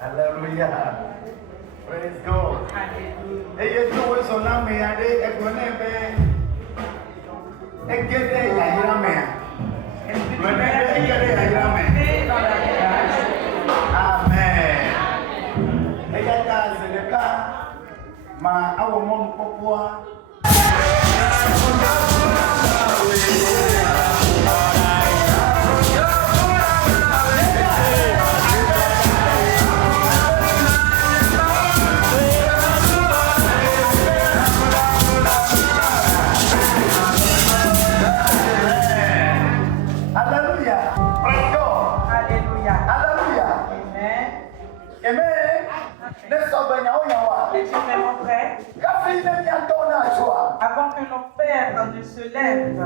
Hallelujah. Praise God. Et il y a son âme et allez, et connaît, et que des aïramés. Amen. Et il y a le cas, ma awamon pourquoi. Avant que nos pères ne se lèvent,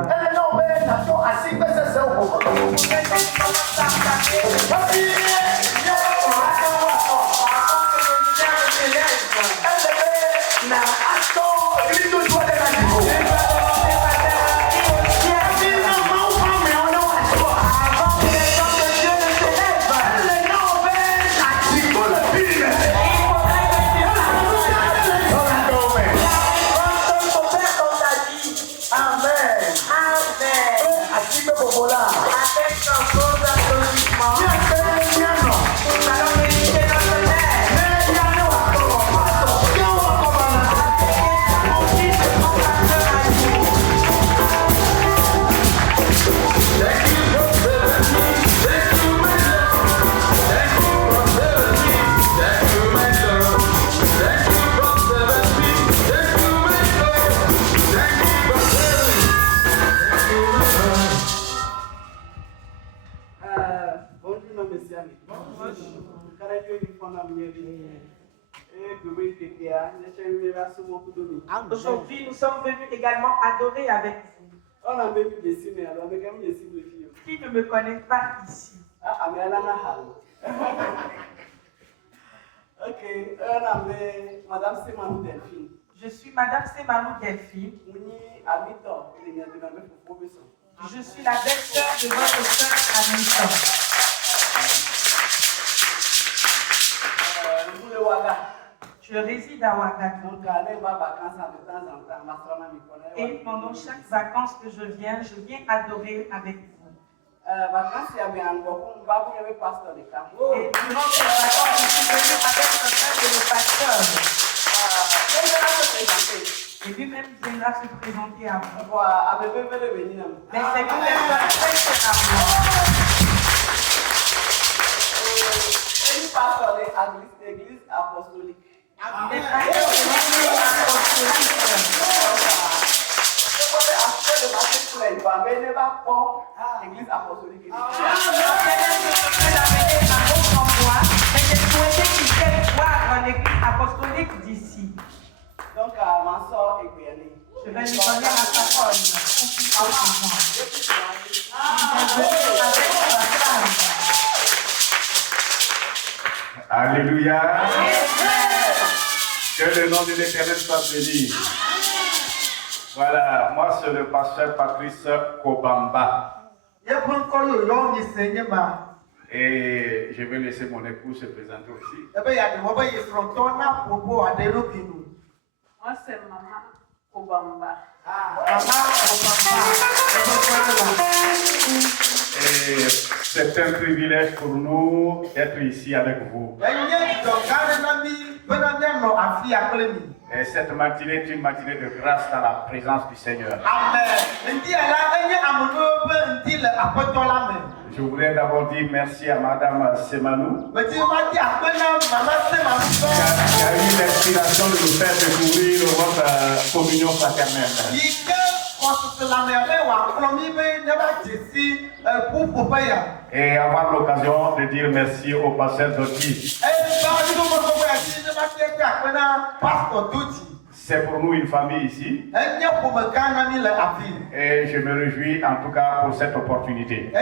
aujourd'hui, nous sommes venus également adorer avec vous. Qui ne me connaît pas ici? Madame Semanou Delphine. Je suis Madame Semanou Delphine. Je suis la belle-sœur de votre sœur Anita. Je réside à Ouagadougou. Et pendant chaque vacances que je viens adorer avec vous. Et durant ces vacances, je suis venue avec certains de nos pasteurs. Et lui-même viendra se présenter à vous. Mais c'est vous-même qui faites à moi. L'église apostolique. Les pasteurs de l'église apostolique. Apostolique d'ici. Donc, ma soeur est guérie. Je vais lui donner la parole. Alléluia. Que le nom de l'Éternel soit béni. Voilà, moi c'est le pasteur Patrice Kobamba. Et je vais laisser mon époux se présenter aussi. Moi c'est Maman Kobamba. Et c'est un privilège pour nous d'être ici avec vous. Et cette matinée est une matinée de grâce dans la présence du Seigneur. Je voudrais d'abord dire merci à Madame Semanou qui a eu l'inspiration de nous faire découvrir votre communion fraternelle. Et avoir l'occasion de dire merci au pasteur Dotti. C'est pour nous une famille ici. Et je me réjouis en tout cas pour cette opportunité.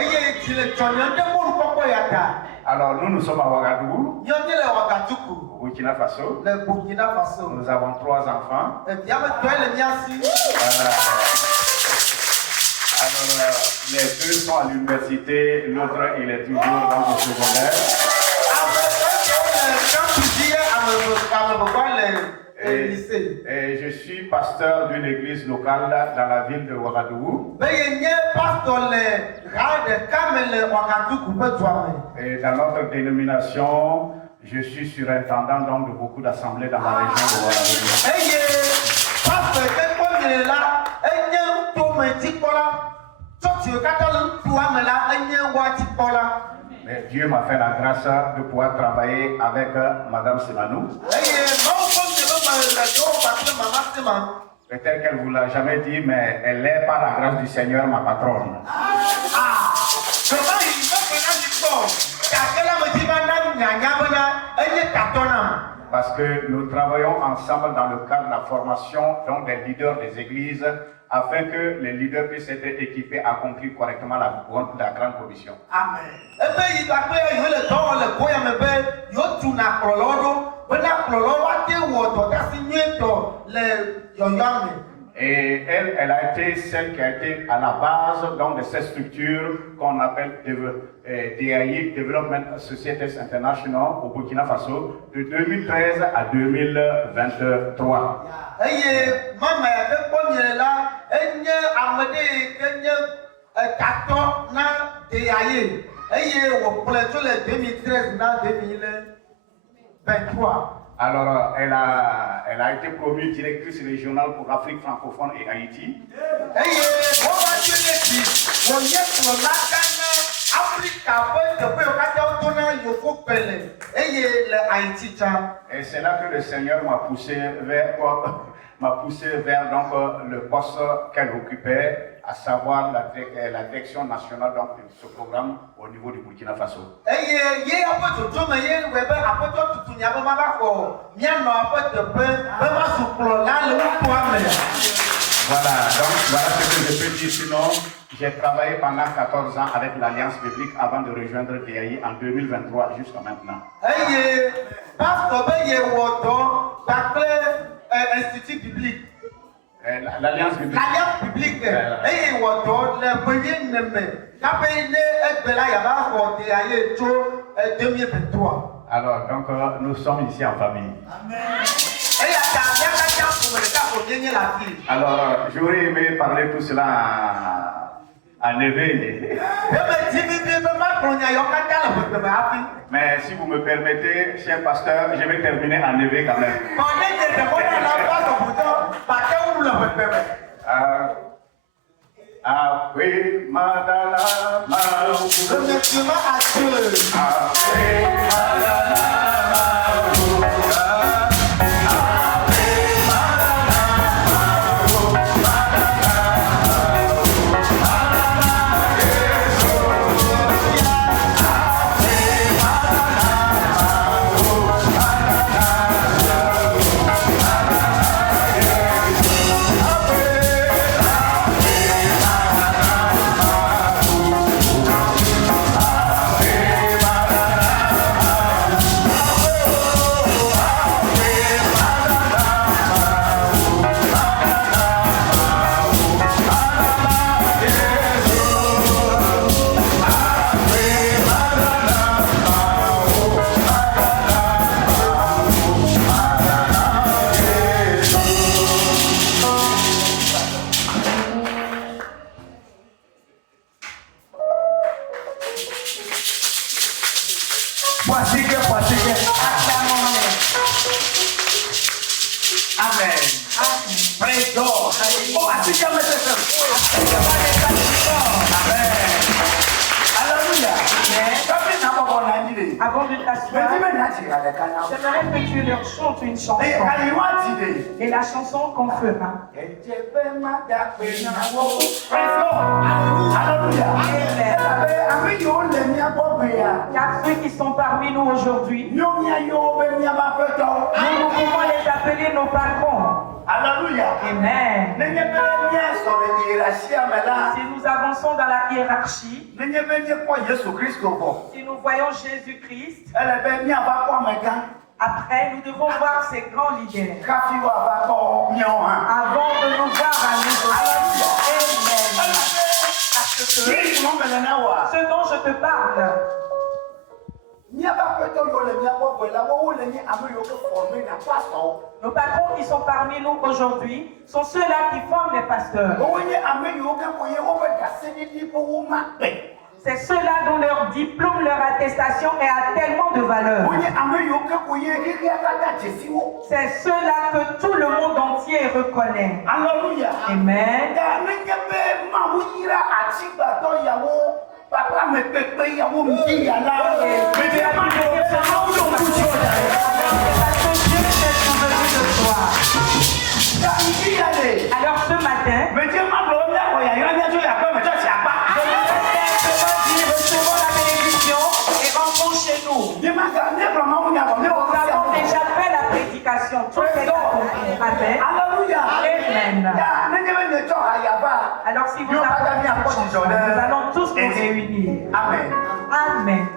Alors nous sommes à Ouagadougou, au Burkina Faso. Nous avons 3 enfants. Alors les 2 sont à l'université, l'autre il est toujours dans le secondaire. et je suis pasteur d'une église locale dans la ville de Ouagadougou. Et dans notre dénomination, je suis surintendant donc de beaucoup d'assemblées dans la région de Ouagadougou. Mais Dieu m'a fait la grâce de pouvoir travailler avec Madame Semanou. Peut-être qu'elle ne vous l'a jamais dit, mais elle est par la grâce du Seigneur ma patronne. Parce que nous travaillons ensemble dans le cadre de la formation donc des leaders des églises, afin que les leaders puissent être équipés à accomplir correctement la grande commission. Amen. Et elle a été celle qui a été à la base donc, de cette structure qu'on appelle DAI, Development Societies International, au Burkina Faso, de 2013 à 2023. Alors, elle a été promue directrice régionale pour l'Afrique francophone et Haïti. Et c'est là que le Seigneur m'a poussé vers donc, le poste qu'elle occupait, à savoir la direction nationale donc, de ce programme au niveau du Burkina Faso. Voilà, donc voilà ce que je peux dire. Sinon, j'ai travaillé pendant 14 ans avec l'Alliance biblique avant de rejoindre DAI en 2023 jusqu'à maintenant. Institut biblique. L'Alliance biblique. L'Alliance biblique. Alors, donc, nous sommes ici en famille. Amen. Alors, j'aurais aimé parler tout cela à Névé. Mais si vous me permettez, cher pasteur, je vais terminer à Névé quand même. Après Madala, remerciement à Dieu. Après Madala. Amen. Praise God. Amen. Alléluia. Avant de t'asseoir, j'aimerais que tu leur chantes une chanson. Et la chanson qu'on fera. Car ceux qui sont parmi nous aujourd'hui, nous pouvons les appeler nos patrons. Alléluia. Amen. Si nous avançons dans la hiérarchie, si nous voyons Jésus-Christ, après nous devons voir ces grands leaders avant de nous voir à nous. Amen. Ce dont je te parle, Nos patrons qui sont parmi nous aujourd'hui sont ceux-là qui forment les pasteurs. C'est ceux-là dont leur diplôme, leur attestation est à tellement de valeur. C'est ceux-là que tout le monde entier reconnaît. Alléluia. Amen. Alors ce matin, recevons la bénédiction et rentrons chez nous. Nous avons déjà fait la prédication. Tout est accompli. Amen. Amen. Alors si vous avez nous allons tous nous réunir. Amen. Amen.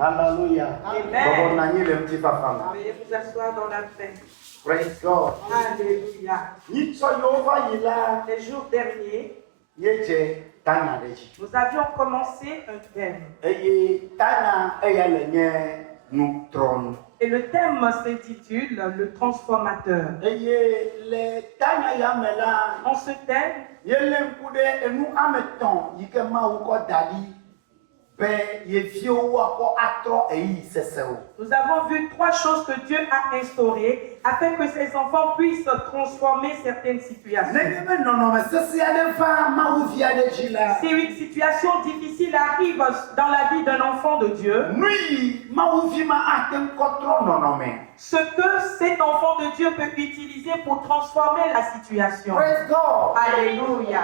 Alléluia. Amen. Veuillez vous asseoir dans la paix. Praise God. Alléluia. Les jours derniers, nous avions commencé un thème. Et le thème s'intitule Le transformateur. En ce thème, nous avons vu 3 choses que Dieu a instaurées afin que ses enfants puissent transformer certaines situations. Si une situation difficile arrive dans la vie d'un enfant de Dieu, ce que cet enfant de Dieu peut utiliser pour transformer la situation. Alléluia.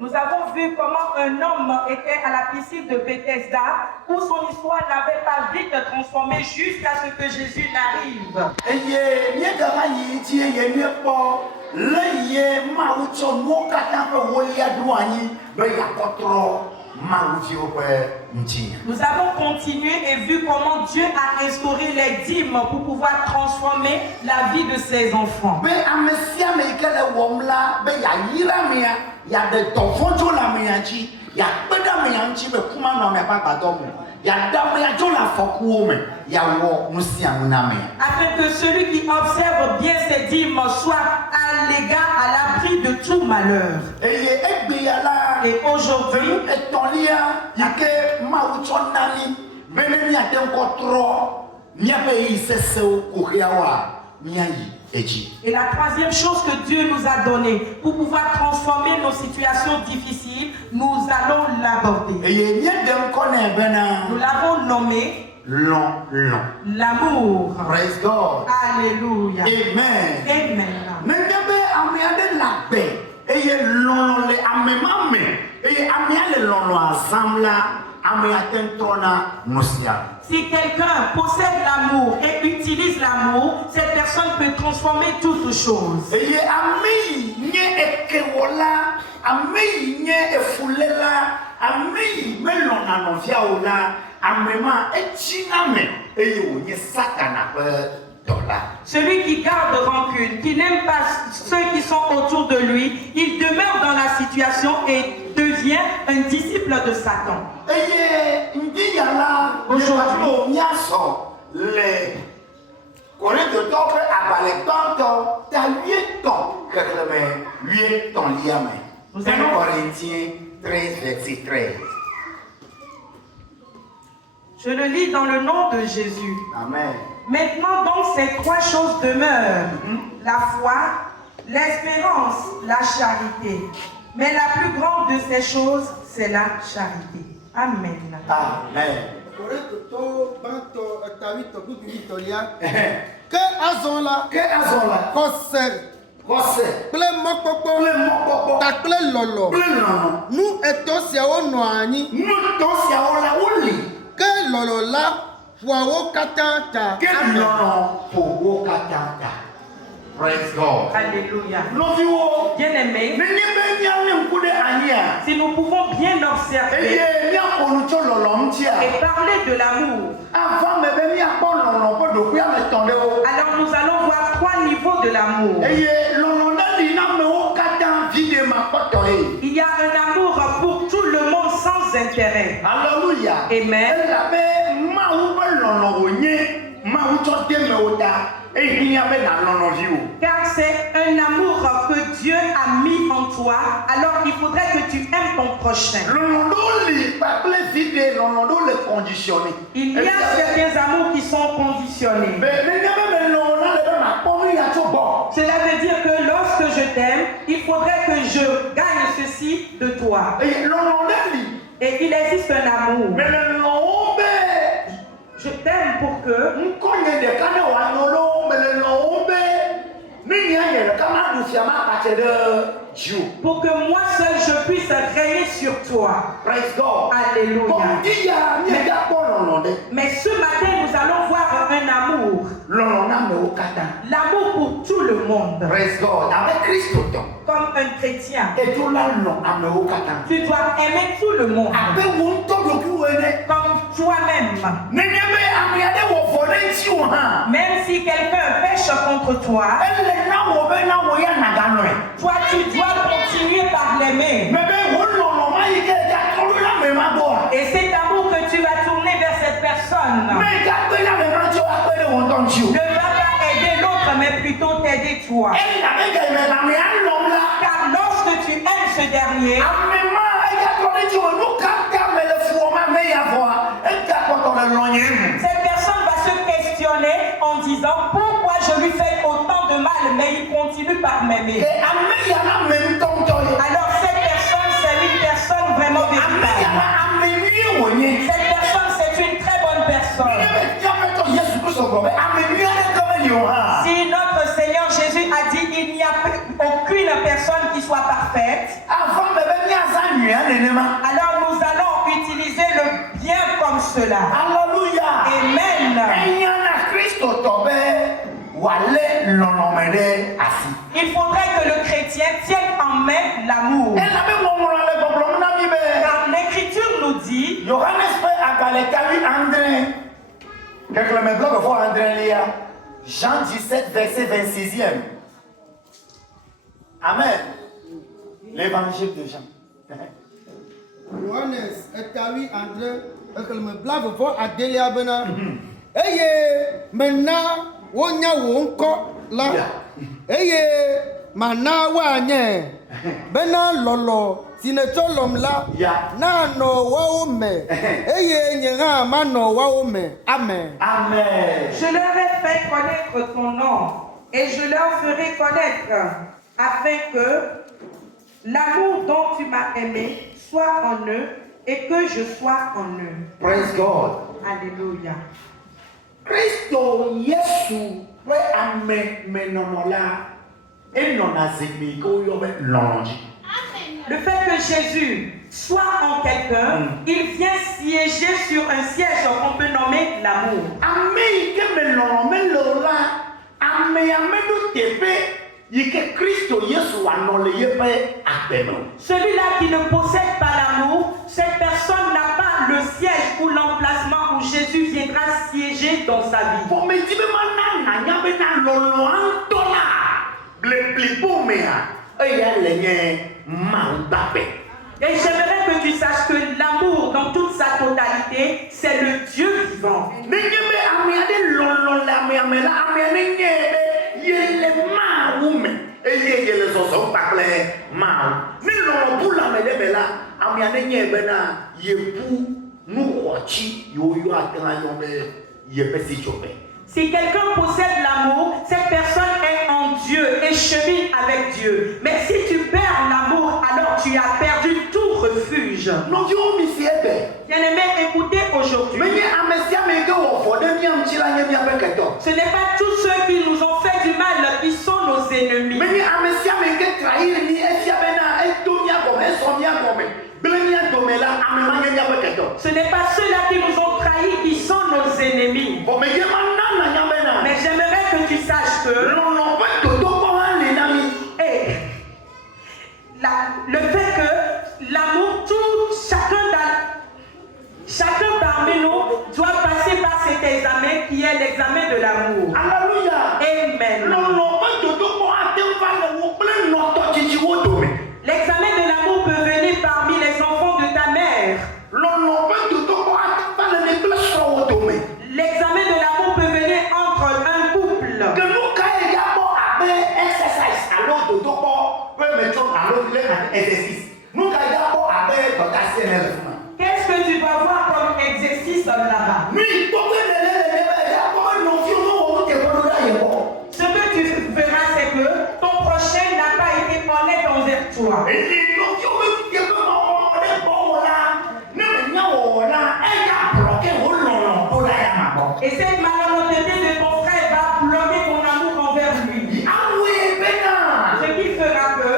Nous avons vu comment un homme était à la piscine de Bethesda où son histoire n'avait pas vite transformé jusqu'à ce que Jésus n'arrive. Nous avons continué et vu comment Dieu a instauré les dîmes pour pouvoir transformer la vie de ses enfants. Afin que celui qui observe bien ces dîmes soit à l'égard, à l'abri de tout malheur. Et aujourd'hui, et la troisième chose que Dieu nous a donnée pour pouvoir transformer nos situations difficiles, nous allons l'aborder. Nous l'avons nommé l'amour. Praise God. Alléluia. Amen. Amen. Si quelqu'un possède l'amour et utilise l'amour, cette personne peut transformer toutes choses. Celui qui garde rancune, qui n'aime pas ceux qui sont autour de lui, il demeure dans la situation et devient un disciple de Satan. Aujourd'hui, Corinthiens 13, verset 13. je le lis dans le nom de Jésus. Amen. Maintenant donc ces trois choses demeurent, la foi, l'espérance, la charité. Mais la plus grande de ces choses, c'est la charité. Amen. Amen. Que azonla kose kple mɔkpɔkpɔ kpakple lɔlɔ nu etɔ̃ siawo nɔ anyi ke lɔlɔ la ƒoawo katã ta. Praise God. Alléluia. Lovio. Bien-aimé, Mais si nous pouvons bien observer et parler de l'amour, alors nous allons voir trois niveaux de l'amour. Il y a un amour pour tout le monde sans intérêt. Alléluia. Amen. Car c'est un amour que Dieu a mis en toi, alors il faudrait que tu aimes ton prochain. Il y a certains amours qui sont conditionnés. Cela veut dire que lorsque je t'aime, il faudrait que je gagne ceci de toi. Et il existe un amour. Je t'aime pour que moi seul je puisse régner sur toi. Praise God. Alléluia. Mais ce matin, nous allons voir un amour. L'amour pour tout le monde. Praise God. Avec Christ autant. Comme un chrétien. Et tout Tu dois aimer tout le monde. Comme toi-même. Même si quelqu'un pêche contre toi, toi tu dois continuer par l'aimer. Et cet amour que tu vas tourner vers cette personne ne va pas aider l'autre, mais plutôt t'aider toi. Car lorsque tu aimes ce dernier, cette personne va se questionner en disant pourquoi je lui fais autant de mal, mais il continue par m'aimer. Alors cette personne, c'est une personne vraiment véritable. Cette personne, c'est une très bonne personne. Si notre Seigneur Jésus a dit il n'y a aucune personne qui soit parfaite, alors nous allons utiliser le bien comme cela. Alléluia. Amen. Il faudrait que le chrétien tienne en main l'amour. Car l'écriture nous dit, Jean 17, verset 26e. Amen. L'évangile de Jean. Johannes etawi André ekelme blave vɔ adelia bena eye mena wonya wo ŋkɔ la eye mana woanye bena lɔlɔ si ne tsɔ lɔm la na nɔ woawo me eye nye hã manɔ woawo me. Amen. Amen. je leur ai fait connaître ton nom et je leur ferai connaître afin que l'amour dont tu m'as aimé soit en eux et que je sois en eux. Praise God. Alléluia. Christo Yesu we ame menonola enona zigmi ko yobe lonji. Le fait que Jésus soit en quelqu'un, il vient siéger sur un siège qu'on peut nommer l'amour. Amen que me l'on me l'ola. Amen amen nous tepe. Yike Christo Yesu anole yepe apeno. Celui-là qui ne possède pas l'amour, cette personne n'a pas le siège ou l'emplacement où Jésus viendra siéger dans sa vie. Pour me dire maintenant, n'a pas na lolo antola. Ble plipo mea. Eya lenye maudapé. Et j'aimerais que tu saches que l'amour, dans toute sa totalité, c'est le Dieu vivant. Nengebe amiade lolo la amiamela amiane nye yele maume. Eye yele soso pakle mau. Ni lolo pula medebela amiane nye bena yepu nukochi yoyo atena yombe yepesi chope. Si quelqu'un possède l'amour, cette personne est en Dieu et chemine avec Dieu. Mais si tu perds l'amour, alors tu as perdu tout refuge. Bien-aimé, écoutez aujourd'hui. Ce n'est pas tous ceux qui nous ont fait du mal qui sont nos ennemis. Ce n'est pas ceux-là qui nous ont trahis qui sont nos ennemis. Mais j'aimerais que tu saches que le fait que l'amour, chacun parmi nous doit passer par cet examen qui est l'examen de l'amour. Alléluia. Amen. L'examen de l'amour peut venir parmi les enfants de ta mère. L'examen de l'amour peut venir entre un couple. Qu'est-ce que tu vas voir comme exercice là-bas? Ce que tu verras, c'est que ton prochain n'a pas été honnête envers toi. Et cette malhonnêteté de ton frère va bloquer ton amour envers lui. Ce qui fera que,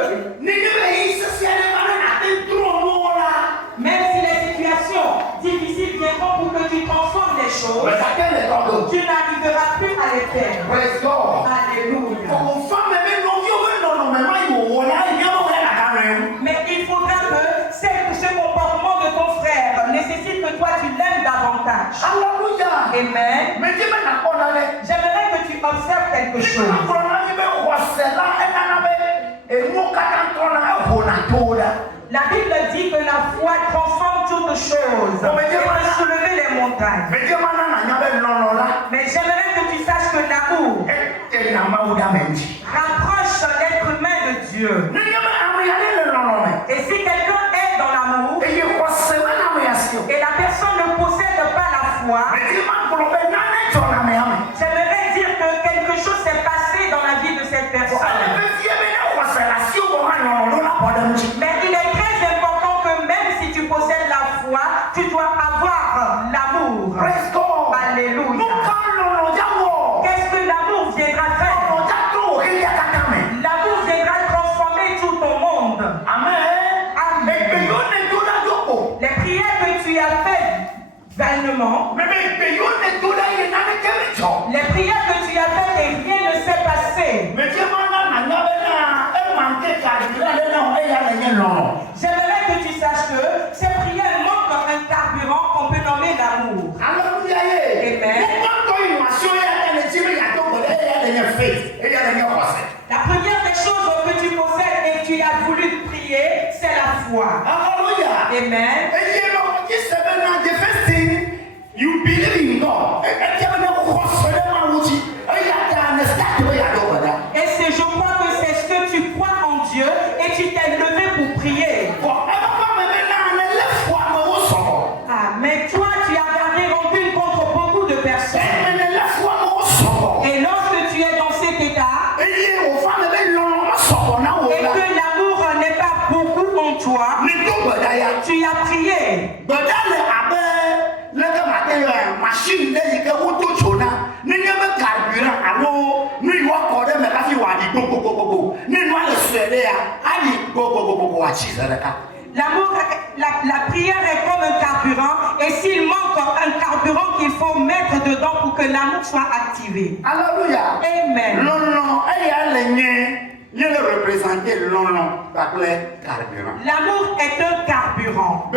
même si les situations difficiles viendront pour que tu transformes les choses, tu n'arriveras plus à les faire. Alléluia. Mais il faudra que ce comportement de ton frère nécessite que toi tu l'aimes davantage. Amen. J'aimerais que tu observes quelque chose. La Bible dit que la foi transforme toutes choses et peut soulever les montagnes. Mais j'aimerais que tu saches que l'amour rapproche l'être humain de Dieu. Et si quelqu'un est dans l'amour et la personne ne possède pas la foi, j'aimerais dire que quelque chose s'est passé dans la vie de cette personne. Mais il est très important que même si tu possèdes la foi, tu dois avoir l'amour. Alléluia. Qu'est-ce que l'amour viendra faire? L'amour viendra transformer tout ton monde. Amen. Les prières que tu as faites vainement, les prières que tu as faites et rien ne s'est passé. J'aimerais que tu saches que ces prières manquent un carburant qu'on peut nommer l'amour. Amen. La première des choses que tu possèdes et que tu as voulu prier, c'est la foi. Amen. You believe in God. Et je crois que c'est ce que tu crois en Dieu et tu t'es levé pour prier. Ah, mais toi, tu as gardé rancune contre beaucoup de personnes. Et lorsque tu es dans cet état, et que l'amour n'est pas beaucoup en toi, tu as prié. Machine là, il y a auto chona. Ni ne me carburant allo, ni wa kode me la fi wa di go. Ni no le suele ya, ali go achisa la ka. L'amour, la la prière est comme un carburant, et s'il manque un carburant qu'il faut mettre dedans pour que l'amour soit activé. Alléluia. Amen. Lolo, il le représenter lolo, appelé carburant. L'amour est un carburant.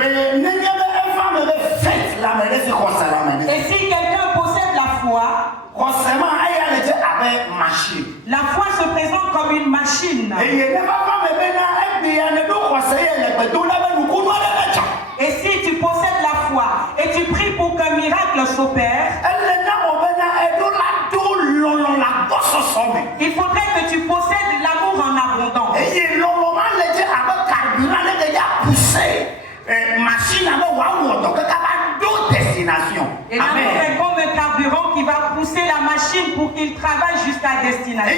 Et si quelqu'un possède la foi, la foi se présente comme une machine. Et si tu possèdes la foi et tu pries pour qu'un miracle s'opère, il faudrait que tu possèdes l'amour en abondance. Et l'amour est comme un carburant qui va pousser la machine pour qu'il travaille jusqu'à destination.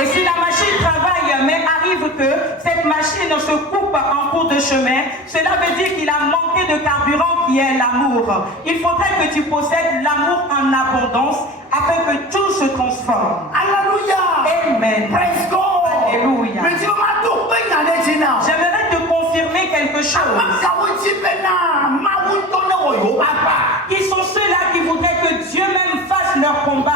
Et si la machine travaille, mais arrive que cette machine se coupe en cours de chemin, cela veut dire qu'il a manqué de carburant qui est l'amour. Il faudrait que tu possèdes l'amour en abondance afin que tout se transforme. Alléluia. Amen. Praise God. Alléluia. J'aimerais te confirmer quelque chose. Qui sont ceux-là qui voudraient que Dieu même fasse leur combat?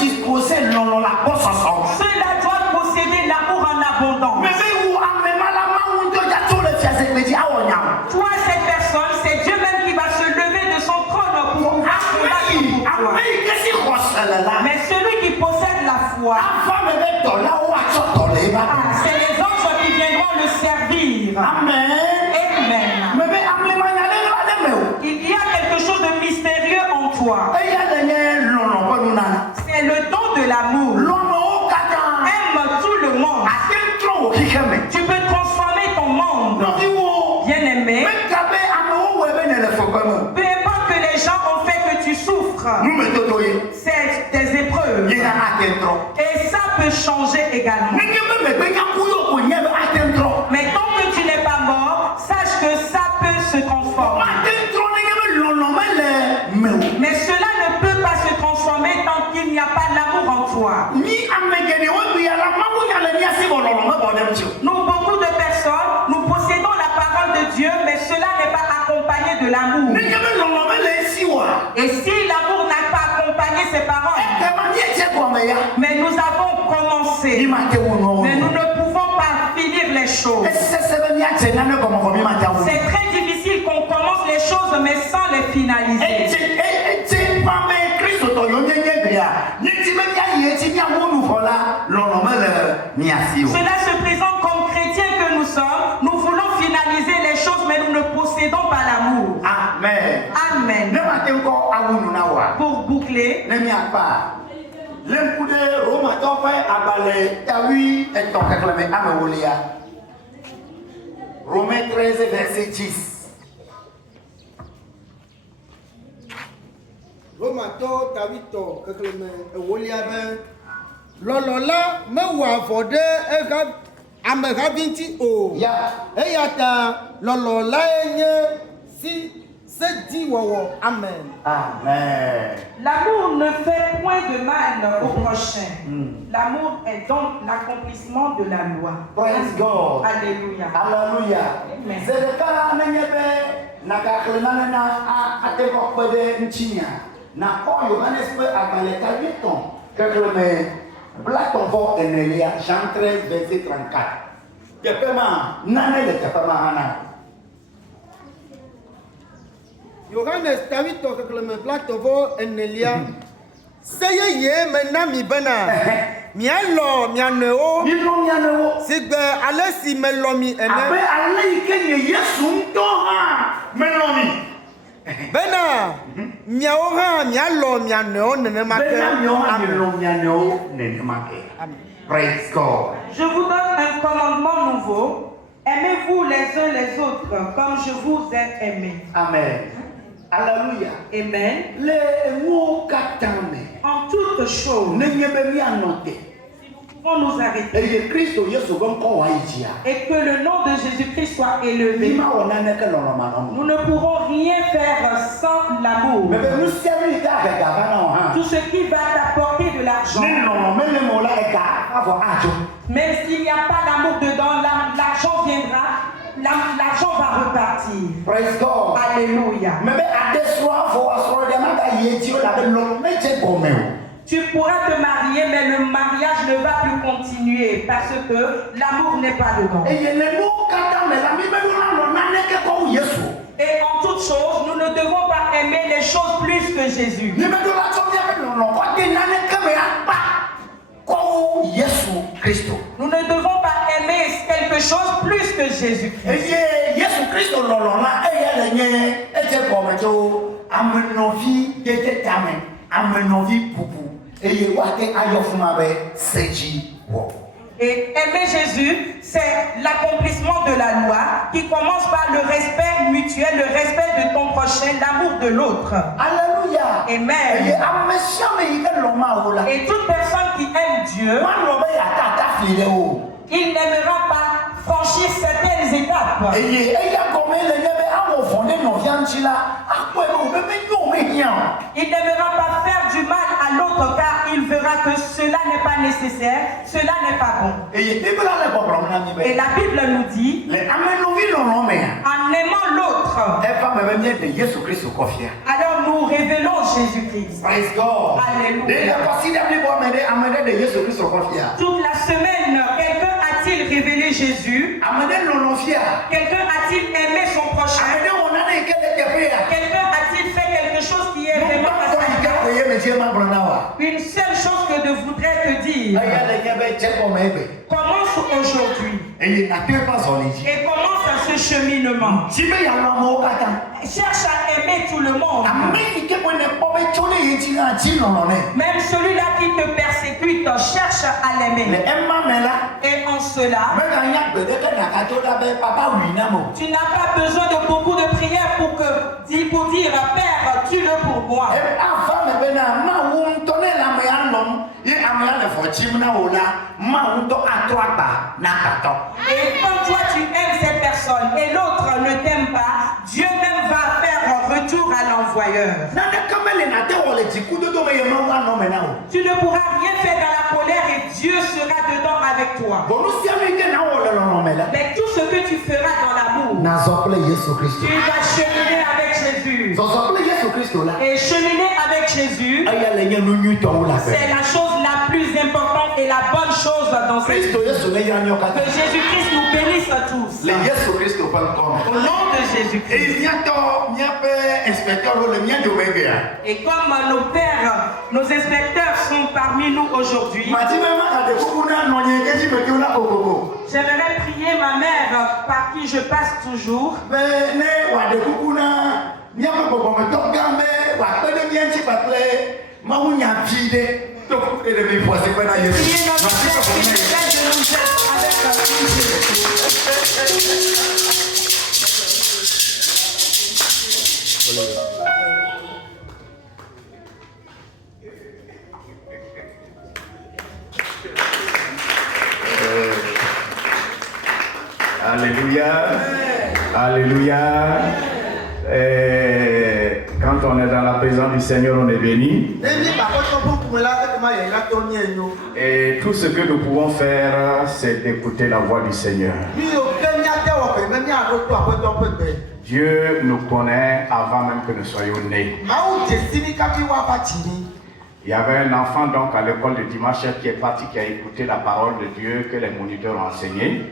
Ceux-là doivent posséder l'amour en abondance. Toi, cette personne, c'est Dieu même qui va se lever de son trône pour combattre pour toi. Mais celui qui possède la foi, c'est les anges qui viendront le servir. Amen. Amen. Il y a quelque chose de mystérieux en toi. C'est le don de l'amour. Aime tout le monde. Tu peux transformer ton monde. Bien-aimé. Peu importe que les gens ont fait que tu souffres. C'est des épreuves. Et ça peut changer également. Mais tant que tu n'es pas mort, sache que ça peut se transformer. Mais cela ne peut pas se transformer tant qu'il n'y a pas l'amour en toi. Nous, beaucoup de personnes, nous possédons la parole de Dieu, mais cela n'est pas accompagné de l'amour. Et si l'amour n'a pas accompagné ces paroles, mais nous avons commencé, mais nous ne pouvons pas finir les choses. C'est très difficile qu'on commence les choses, mais sans les finaliser. Cela se présente comme chrétiens que nous sommes. Nous voulons finaliser les choses, mais nous ne possédons pas l'amour. Amen. Amen. Pour boucler, Romains 13, verset 10. Romatɔ tawitɔ kekleme ewolia be lɔlɔla mewɔ avɔ ɖe amehavi ŋuti o. Eya ta lɔlɔlae nye sediwɔwɔ. Amen. Amen. l'amour ne fait point de mal au prochain. L'amour est donc l'accomplissement de la loi. Praise God. Alléluia. Alléluia. Amen. Zedeka menyebe nakaklena ateko pede nchinya. Na ko Yohanes pe agaleta 8 ans. Kekleme Platon vo enelia Jean 13 verset 34. Kepema nane le kepema hana. Yohanes tawitɔ kekleme platɔvɔ enelia. Seyeye mena mi bena. Mialɔ mianewo. Sigbe ale si melɔ mi ene. Abe ale ike nye Yesu ŋutɔ hã melɔ mi. Bena miawo hã mialɔ mianewo nenema ke. Praise God. Je vous donne un commandement nouveau. Aimez-vous les uns les autres comme je vous ai aimé. Amen. Alléluia. Amen. Les mots katame. En toutes choses, Ne nyebe mi anote. si vous pouvons nous arrêter. Et Christ Yesu gonko wa ijia. Et que le nom de Jésus-Christ soit élevé. Bima ona ne ke lono manono. Nous ne pourrons rien faire sans l'amour. Mais nous servir da ga gavana ha. Tout ce qui va t'apporter de l'argent. Ne lono mele mola e ka avo ajo. Même s'il n'y a pas d'amour dedans, l'argent viendra. L'argent va repartir. Praise God. Alléluia. Mais à des soirs faut assurer de ma yetio la de l'homme mais c'est comme tu pourras te marier, mais le mariage ne va plus continuer parce que l'amour n'est pas dedans. Et en toute chose, nous ne devons pas aimer les choses plus que Jésus. Nous ne devons pas aimer quelque chose plus que Jésus. Et aimer Jésus, c'est l'accomplissement de la loi qui commence par le respect mutuel, le respect de ton prochain, l'amour de l'autre. Alléluia. Amen. Et toute personne qui aime Dieu, il n'aimera pas franchir certaines étapes. Il n'aimera pas faire du mal à l'autre car il verra que cela n'est pas nécessaire, cela n'est pas bon. Et la Bible nous dit, en aimant l'autre, alors nous révélons Jésus-Christ. Alléluia. Toute la semaine, quelqu'un a-t-il révélé Jésus? Quelqu'un a-t-il aimé son prochain? Quelqu'un a-t-il fait quelque chose qui est vraiment une seule chose que je voudrais te dire. Commence aujourd'hui. Et commence à ce cheminement. Cherche à aimer tout le monde. Même celui-là qui te persécute, cherche à l'aimer. Et en cela, tu n'as pas besoin de beaucoup de prières pour dire Père, tue-le pour moi. Et quand toi tu aimes cette personne et l'autre ne t'aime pas, Dieu même va faire un retour à l'envoyeur. Tu ne pourras rien faire dans la colère et Dieu sera dedans avec toi. Mais tout ce que tu feras dans l'amour, tu vas cheminer avec Jésus. Et cheminer avec Jésus, c'est la chose la plus importante et la bonne chose dans cette vie. Que Jésus-Christ nous bénisse tous. Au nom de Jésus-Christ. Et comme nos pères, nos inspecteurs sont parmi nous aujourd'hui, j'aimerais prier ma mère par qui je passe toujours. Alléluia. Alléluia. Quand on est dans la présence du Seigneur, on est béni. Et tout ce que nous pouvons faire, c'est d'écouter la voix du Seigneur. Dieu nous connaît avant même que nous soyons nés. Il y avait un enfant donc à l'école de dimanche qui est parti, qui a écouté la parole de Dieu que les moniteurs ont enseignée.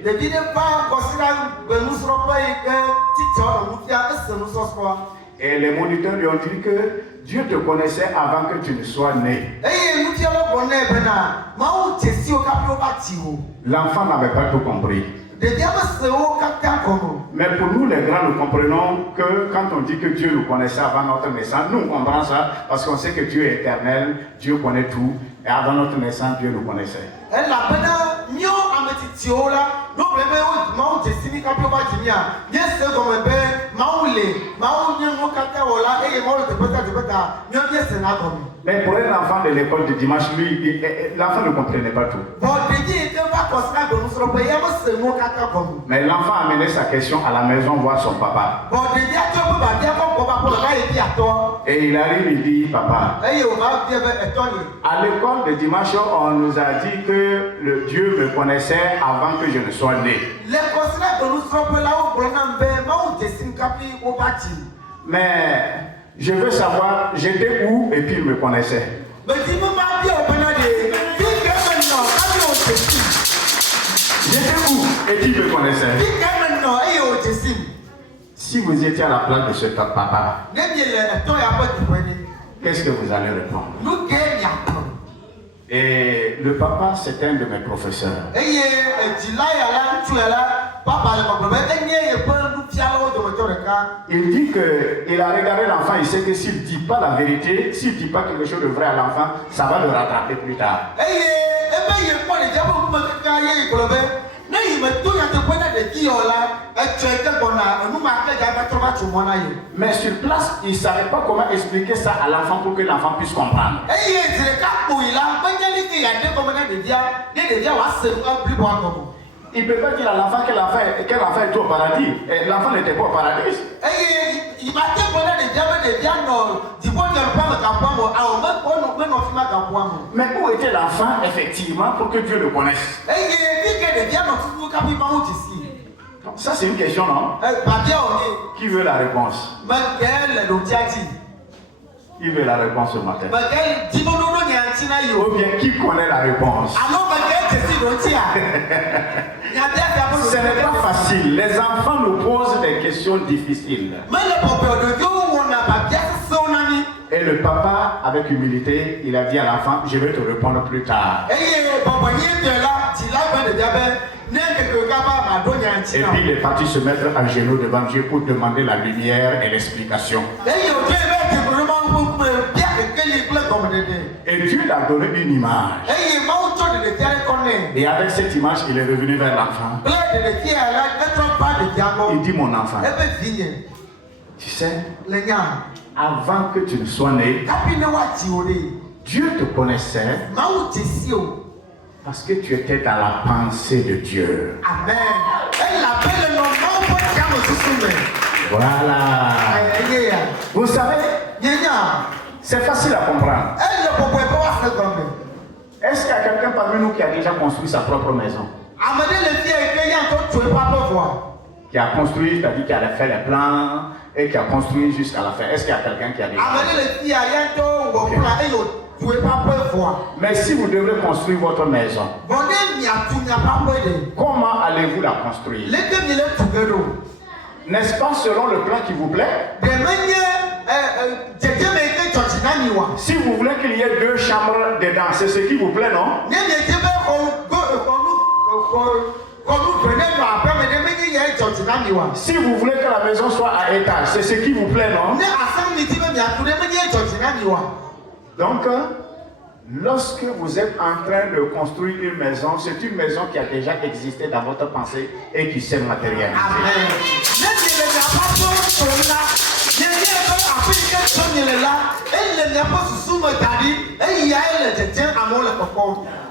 Et les moniteurs lui ont dit que Dieu te connaissait avant que tu ne sois né. L'enfant n'avait pas tout compris. Mais pour nous les grands, nous comprenons que quand on dit que Dieu nous connaissait avant notre naissance, nous comprenons ça parce qu'on sait que Dieu est éternel, Dieu connaît tout, et avant notre naissance, Dieu nous connaissait. Mais pour un enfant de l'école de dimanche, lui, l'enfant ne comprenait pas tout. Mais l'enfant a amené sa question à la maison voir son papa. Et il arrive, il dit, papa, à l'école de dimanche, on nous a dit que le Dieu me connaissait avant que je ne sois né. Mais je veux savoir, j'étais où et puis il me connaissait. J'étais où et puis il me connaissait. Si vous étiez à la place de ce papa, qu'est-ce que vous allez répondre? Et le papa, c'est un de mes professeurs. Il dit qu'il a regardé l'enfant, il sait que s'il ne dit pas la vérité, s'il ne dit pas quelque chose de vrai à l'enfant, ça va le rattraper plus tard. Mais sur place, il ne savait pas comment expliquer ça à l'enfant pour que l'enfant puisse comprendre. Il ne peut pas dire à l'enfant que l'enfant est au paradis. L'enfant n'était pas au paradis. Mais où était l'enfant, effectivement, pour que Dieu le connaisse? Ça, c'est une question, non? Qui veut la réponse? Qui veut la réponse ce matin? Ou bien qui connaît la réponse? Ce n'est pas facile. Les enfants nous posent des questions difficiles. Et le papa, avec humilité, il a dit à l'enfant, je vais te répondre plus tard. Et puis il est parti se mettre à genoux devant Dieu pour demander la lumière et l'explication. Et Dieu lui a donné une image. Et avec cette image, il est revenu vers l'enfant. Il dit, mon enfant, tu sais, avant que tu ne sois né, Dieu te connaissait parce que tu étais dans la pensée de Dieu. Amen. Voilà. Vous savez, c'est facile à comprendre. Est-ce qu'il y a quelqu'un parmi nous qui a déjà construit sa propre maison? Qui a construit, c'est-à-dire qui a fait les plans et qui a construit jusqu'à la fin. Est-ce qu'il y a quelqu'un qui a déjà Mais si vous devez construire votre maison, comment allez-vous la construire? N'est-ce pas selon le plan qui vous plaît? Si vous voulez qu'il y ait 2 chambres dedans, c'est ce qui vous plaît, non? Si vous voulez que la maison soit à étage, c'est ce qui vous plaît, non? Donc, lorsque vous êtes en train de construire une maison, c'est une maison qui a déjà existé dans votre pensée et qui s'est matérialisée.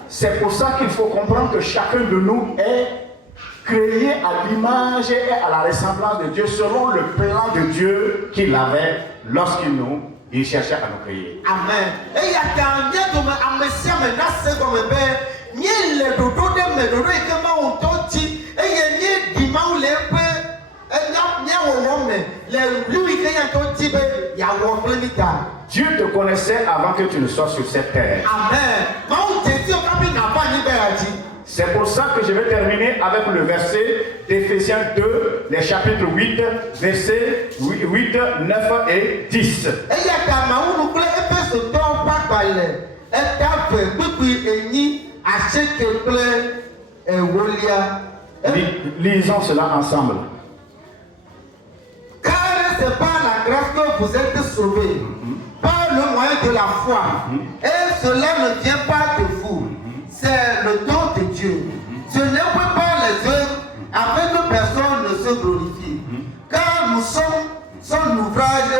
C'est pour ça qu'il faut comprendre que chacun de nous est créé à l'image et à la ressemblance de Dieu selon le plan de Dieu qu'il avait il cherchait à nous créer. Amen. Dieu te connaissait avant que tu ne sois sur cette terre. Amen. C'est pour ça que je vais terminer avec le verset d'Éphésiens 2, les chapitres 8, versets 8, 9 et 10. Lisons cela ensemble. Car c'est par la grâce que vous êtes sauvés, par le moyen de la foi. Et cela ne vient pas de vous, c'est le don de Dieu. Ce n'est pas par les œuvres, afin que personne ne se glorifie. Car nous sommes son ouvrage,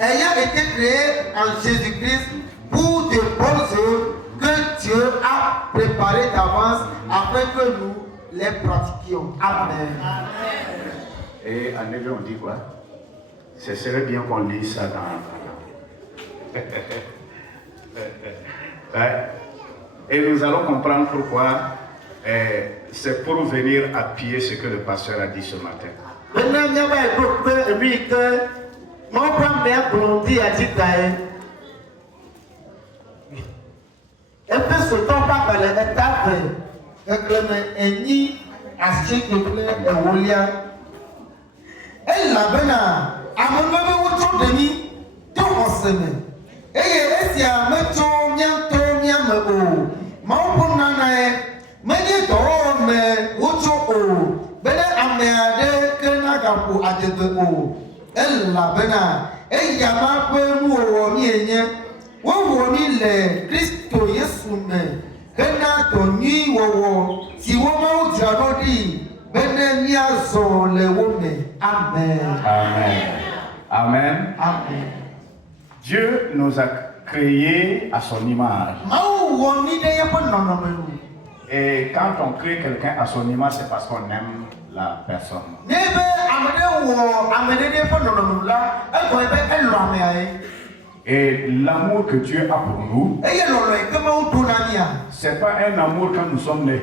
ayant été créé en Jésus-Christ pour de bonnes œuvres que Dieu a préparées d'avance afin que nous les pratiquions. Amen. Et en hébreu, on dit quoi? Ce serait bien qu'on lise ça dans ouais. Et nous allons comprendre pourquoi c'est pour venir appuyer ce que le pasteur a dit ce matin. Amen. Amen. Dieu nous a créés à son image. Et quand on crée quelqu'un à son image, c'est parce qu'on aime la personne. Et l'amour que Dieu a pour nous, c'est pas un amour quand nous sommes nés.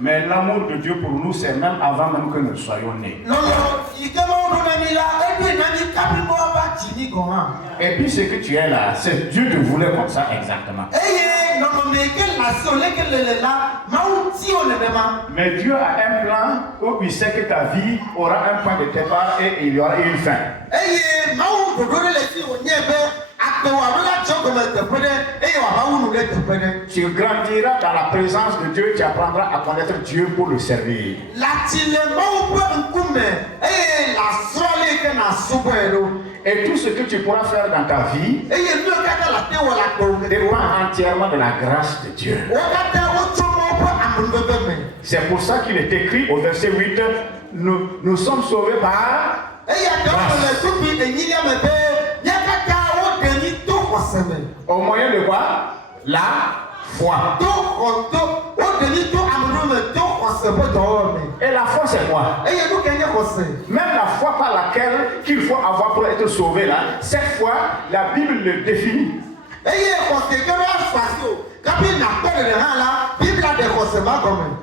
Mais l'amour de Dieu pour nous, c'est même avant même que nous soyons nés. Et puis ce que tu es là, c'est Dieu te voulait comme ça exactement. Mais Dieu a un plan où il sait que ta vie aura un point de départ et il y aura une fin. Tu grandiras dans la présence de Dieu, tu apprendras à connaître Dieu pour le servir. Et tout ce que tu pourras faire dans ta vie dépend entièrement de la grâce de Dieu. C'est pour ça qu'il est écrit au verset 8, nous sommes sauvés par grâce. Au moyen de quoi? La foi. Et la foi c'est quoi? Même la foi par laquelle qu'il faut avoir pour être sauvé là, cette foi, la Bible le définit.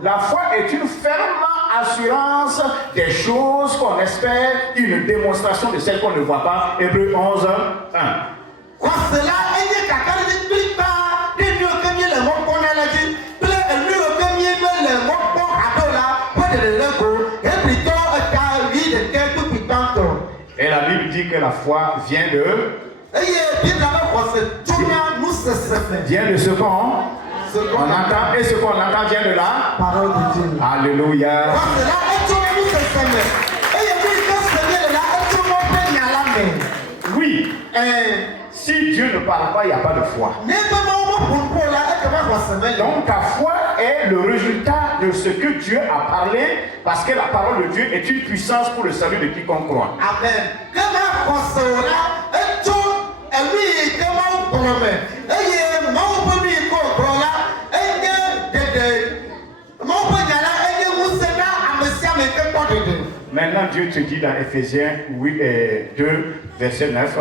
La foi est une ferme assurance des choses qu'on espère, une démonstration de celles qu'on ne voit pas. Hébreux 11, 1. Et la Bible dit que la foi vient de ce qu'on entend, et ce qu'on entend vient de la parole de Dieu. Alléluia. Oui, si Dieu ne parle pas, il n'y a pas de foi. Donc ta foi est le résultat de ce que Dieu a parlé, parce que la parole de Dieu est une puissance pour le salut de quiconque croit. Amen. Maintenant Dieu te dit dans Ephésiens 2, verset 9.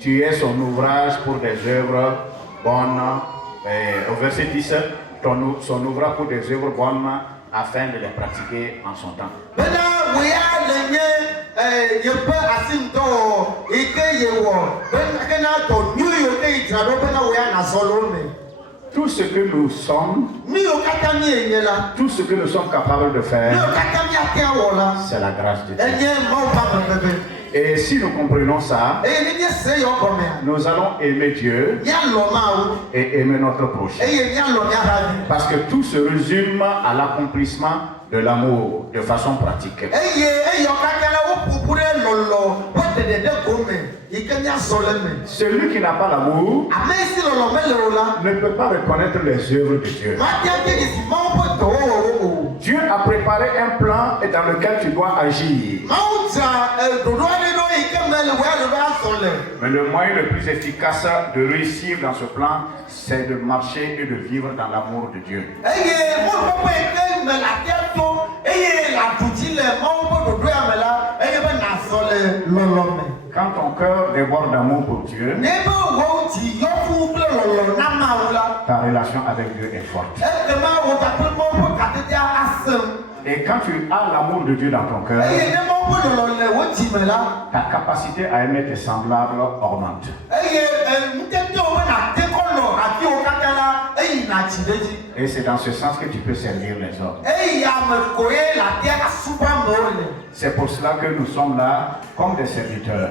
Tu es son ouvrage pour des œuvres bonnes. Au verset 10, son ouvrage pour des œuvres bonnes afin de les pratiquer en son temps. Tout ce que nous sommes, tout ce que nous sommes capables de faire, c'est la grâce de Dieu. Et si nous comprenons ça, nous allons aimer Dieu et aimer notre prochain. Parce que tout se résume à l'accomplissement de l'amour de façon pratique. Celui qui n'a pas l'amour ne peut pas reconnaître les œuvres de Dieu. Dieu a préparé préparé un plan dans lequel tu dois agir. Mais le moyen le plus efficace de réussir dans ce plan, c'est de marcher et de vivre dans l'amour de Dieu. Quand ton cœur déborde d'amour pour Dieu, ta relation avec Dieu est forte. Et quand tu as l'amour de Dieu dans ton cœur, ta capacité à aimer tes semblables augmente. Et c'est dans ce sens que tu peux servir les autres. C'est pour cela que nous sommes là comme des serviteurs.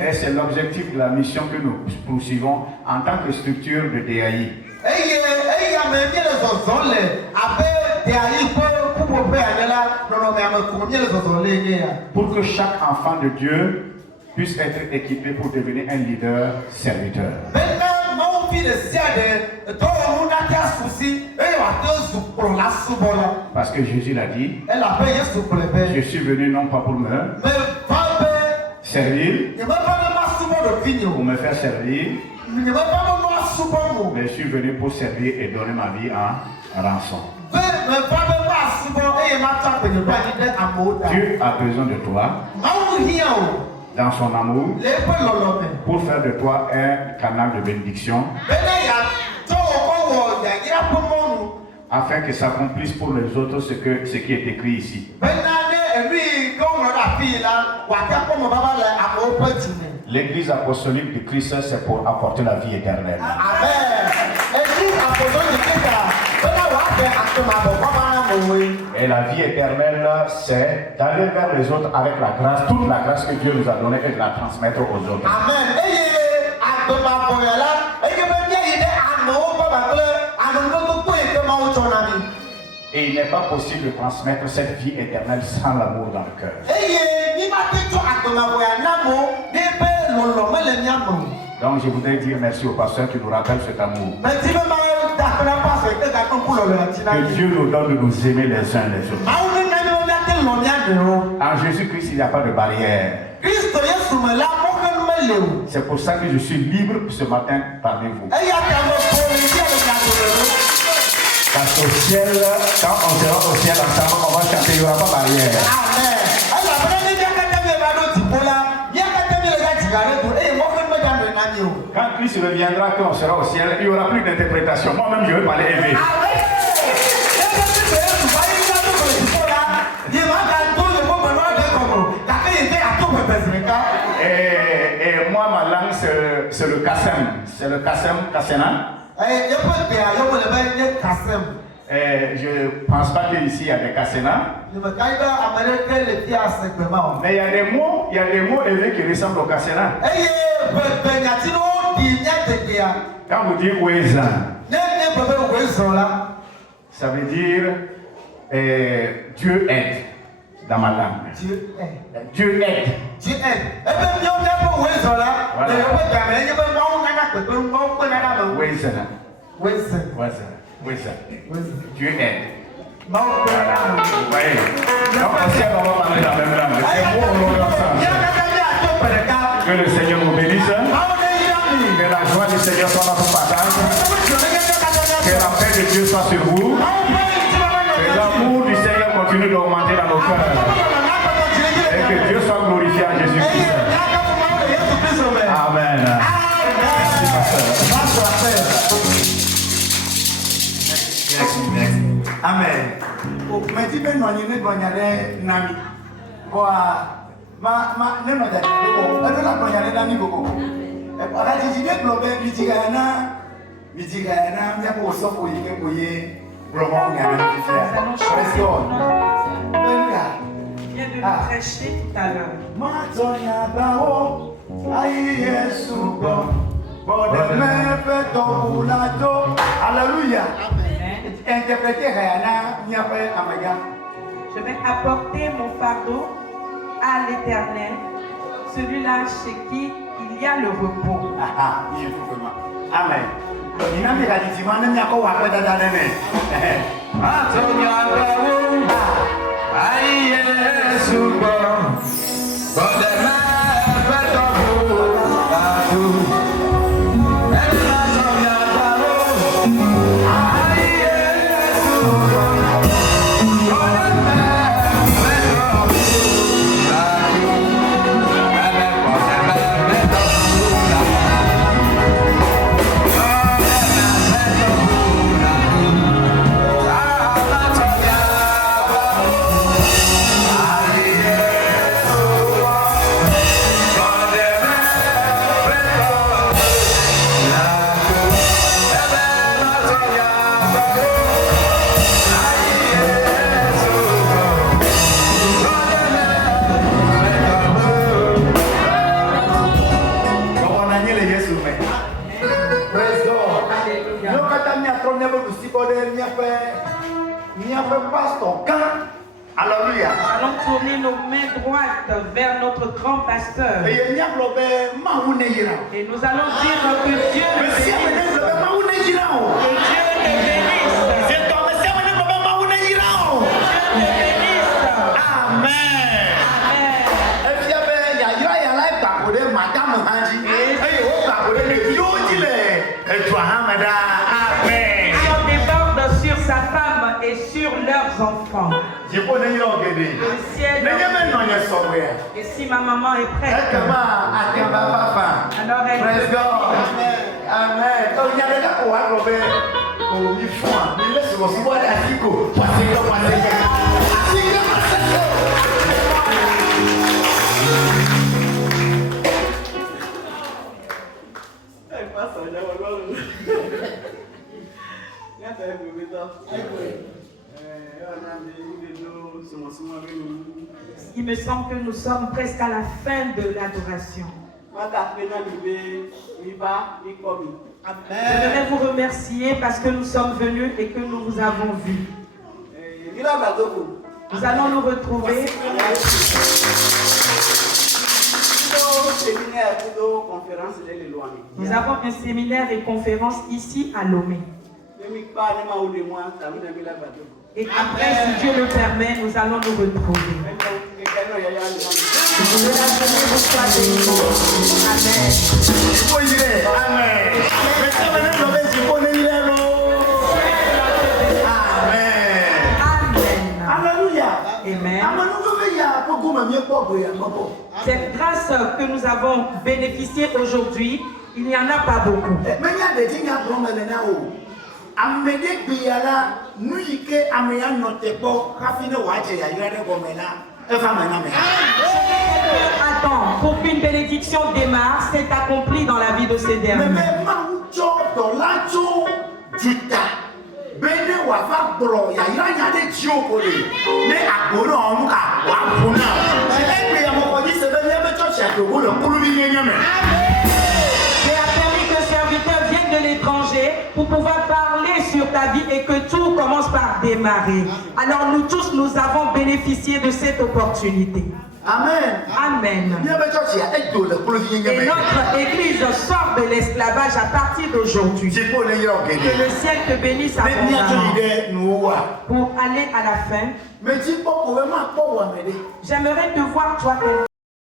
Et c'est l'objectif de la mission que nous poursuivons en tant que structure de DAI. Pour que chaque enfant de Dieu puisse être équipé pour devenir un leader serviteur. Parce que Jésus l'a dit, je suis venu non pas pour me servir, pour me faire servir, mais je suis venu pour servir et donner ma vie en rançon. Dieu a besoin de toi dans son amour pour faire de toi un canal de bénédiction afin que s'accomplisse pour les autres ce qui est écrit ici. L'église apostolique de Christ, c'est pour apporter la vie éternelle. Et la vie éternelle, c'est d'aller vers les autres avec la grâce, toute la grâce que Dieu nous a donnée et de la transmettre aux autres. Amen. Et il n'est pas possible de transmettre cette vie éternelle sans l'amour dans le cœur. Donc je voudrais dire merci au pasteur qui nous rappelle cet amour. Que Dieu nous donne de nous aimer les uns les autres. En Jésus-Christ, il n'y a pas de barrière. C'est pour ça que je suis libre ce matin parmi vous. Parce qu'au ciel, quand on sera au ciel ensemble, on va chanter, il n'y aura pas de barrière. Quand Christ reviendra, quand on sera au ciel, il n'y aura plus d'interprétation. Moi-même, je vais parler élevé. Et moi, ma langue, c'est le Kassem. C'est le Kassena. Je ne pense pas qu'ici il y a des Kassena. Mais il y a des mots élevés qui ressemblent au Kassena. Quand vous dites Wezan, ça veut dire Dieu aide dans ma langue. Dieu aide. Dieu aide. Dieu aide. Vous voyez? Donc, on va parler la même langue. Que le Seigneur vous bénisse. Que la joie du Seigneur soit dans votre partage. Que la paix de Dieu soit sur vous. Que l'amour du Seigneur continue d'augmenter dans nos cœurs. Et que Dieu soit glorifié en Jésus-Christ. Amen. Merci. Amen. Meti be no nyine do nyare nami. Ma ne no da do. Ba do la do nyare nami gogo. E pa la ji de globe mitigana mia ko so ko yike ko ye bromo nyare ni fia. Praise God. Vient de nous prêcher tout à l'heure. Ma tonya bao ai Yesu go. Alléluia. Je vais apporter mon fardeau à l'Éternel, celui-là chez qui il y a le repos. Amen. Inami kalitimana nyako wakwe dada nene. Atonya bawu. Aye subo. Bode me beto bu. Atu. Atonya bawu. Aye subo. Bode me beto bu. Atu. Ebe bode me beto bu. Alléluia. Allons tourner nos mains droites vers notre grand pasteur. Et nous allons dire que Dieu le bénisse. Sa femme et sur leurs enfants. Le ciel. Et si ma maman est prête, alors elle Praise peut God. venir. Amen. Il me semble que nous sommes presque à la fin de l'adoration. Je voudrais vous remercier parce que nous sommes venus et que nous vous avons vus. Nous allons nous retrouver. Nous avons un séminaire et conférence ici à Lomé. Et après, si Dieu le permet, nous allons nous retrouver. Que la journée vous soit bénie. Amen. Cette grâce que nous avons bénéficiée aujourd'hui, il n'y en a pas beaucoup. Attends, pour qu'une bénédiction démarre, c'est accompli dans la vie de ces derniers. J'ai permis que ce serviteur vienne de l'étranger pour pouvoir parler sur ta vie et que tout commence par démarrer. Alors nous tous, nous avons bénéficié de cette opportunité. Amen. Amen. Et notre église sort de l'esclavage à partir d'aujourd'hui. Que le ciel te bénisse abondamment. Pour aller à la fin, j'aimerais te voir toi.